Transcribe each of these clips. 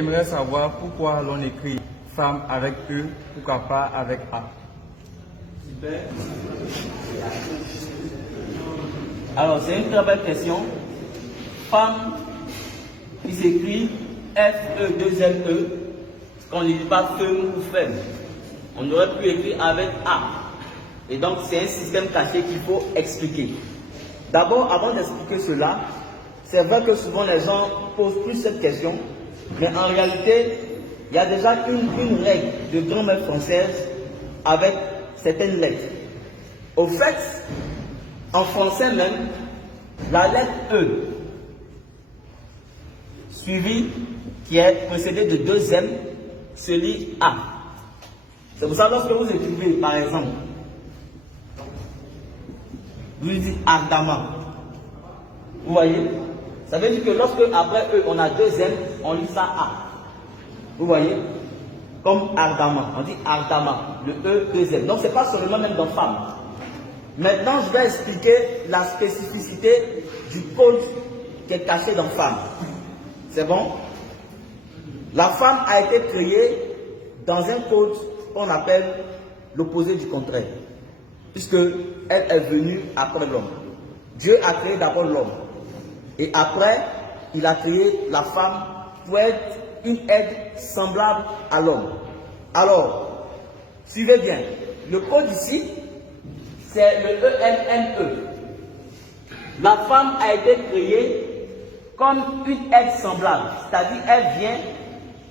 J'aimerais savoir pourquoi l'on écrit femme avec E, pourquoi pas avec A. Super. Alors, c'est une très belle question. Femme qui s'écrit F-E-2-M-E, qu'on ne dit pas femme ou femme. On aurait pu écrire avec A. Et donc, c'est un système caché qu'il faut expliquer. D'abord, avant d'expliquer cela, c'est vrai que souvent les gens posent plus cette question, mais en réalité, il y a déjà une règle de grammaire française avec certaines lettres. Au fait, en français même, la lettre E, suivie, qui est précédée de deux M, se lit A. C'est pour ça que lorsque vous écrivez, par exemple, vous dites ardemment. Vous voyez? Ça veut dire que lorsque après E, on a deux M, on lit ça A. Vous voyez? Comme ardemment. On dit ardemment. Le E, deux M. Donc, ce n'est pas seulement même dans femme. Maintenant, je vais expliquer la spécificité du code qui est caché dans femme. C'est bon? La femme a été créée dans un code qu'on appelle l'opposé du contraire. Puisque elle est venue après l'homme. Dieu a créé d'abord l'homme. Et après, il a créé la femme pour être une aide semblable à l'homme. Alors, suivez bien. Le code ici, c'est le E-M-M-E. La femme a été créée comme une aide semblable. C'est-à-dire, elle vient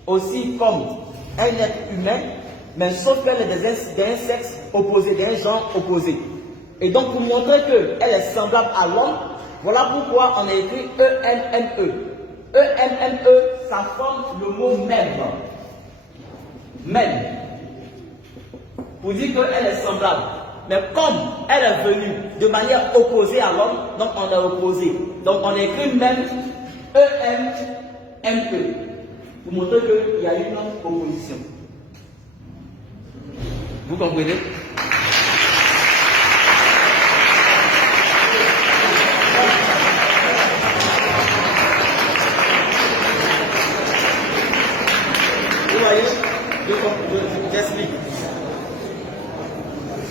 aussi comme un être humain, mais sauf qu'elle est d'un sexe opposé, d'un genre opposé. Et donc, pour montrer qu'elle est semblable à l'homme, voilà pourquoi on a écrit E-M-M-E. E-M-M-E, ça forme le mot même. Même. Pour dire qu'elle est semblable. Mais comme elle est venue de manière opposée à l'homme, donc on est opposé. Donc on a écrit même E-M-M-E. Pour montrer qu'il y a une opposition. Vous comprenez? Vous voyez? J'explique.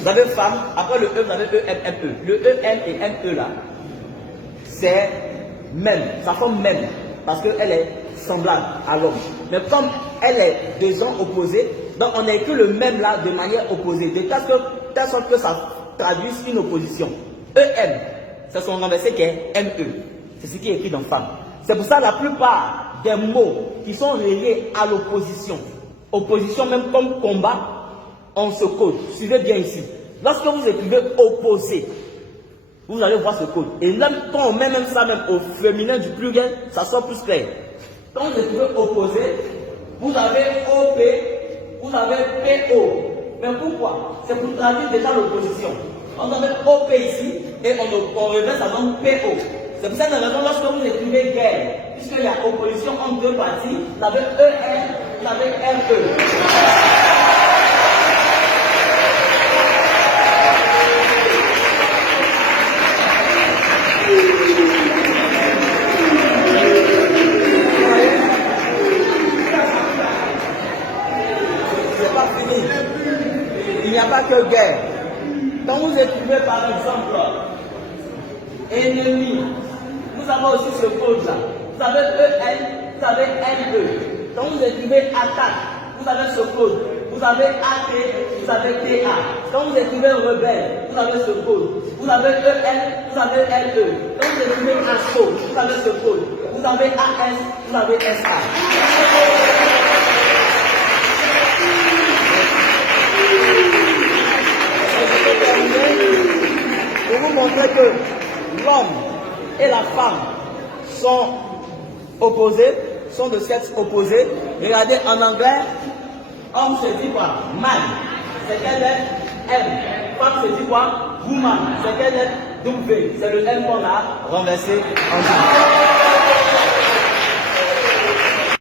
Vous avez femme, après le E, vous avez E-M-M-E. Le E-M et M-E là, c'est même, ça forme même, parce qu'elle est semblable à l'homme. Mais comme elle est de gens opposés, donc on a écrit le même là de manière opposée, de telle sorte que ça traduise une opposition. E-M, c'est son renversé qui est M-E. C'est ce qui est écrit dans femme. C'est pour ça que la plupart des mots qui sont reliés à l'opposition, opposition même comme combat, on se code. Suivez bien ici. Lorsque vous écrivez opposé, vous allez voir ce code. Et même quand on met même ça même au féminin du pluriel, ça sort plus clair. Quand vous écrivez opposé, vous avez OP, vous avez PO. Mais pourquoi? C'est pour traduire déjà l'opposition. On avait OP ici et on reverse ça donne PO. C'est pour cette raison, lorsque vous écrivez guerre, puisqu'il y a opposition entre deux parties, vous avez EN, vous avez RE. C'est pas fini. Il n'y a pas que guerre. Quand vous écrivez par exemple ennemi, vous avez aussi ce code-là. Vous avez EN, vous avez NE. Quand vous écrivez attaque, vous avez ce code. Vous avez AT, vous avez TA. Quand vous écrivez rebelle, vous avez ce code. Vous avez EN, vous avez NE. Quand vous écrivez assaut, vous avez ce code. Vous avez AS, vous avez SA. Pour vous montrer que l'homme et la femme sont opposés, sont de sexe opposé. Regardez en anglais, homme se dit quoi? Man. C'est quelle lettre? M. Femme se dit quoi? Woman. C'est quelle lettre? W. C'est le M qu'on a renversé en bas.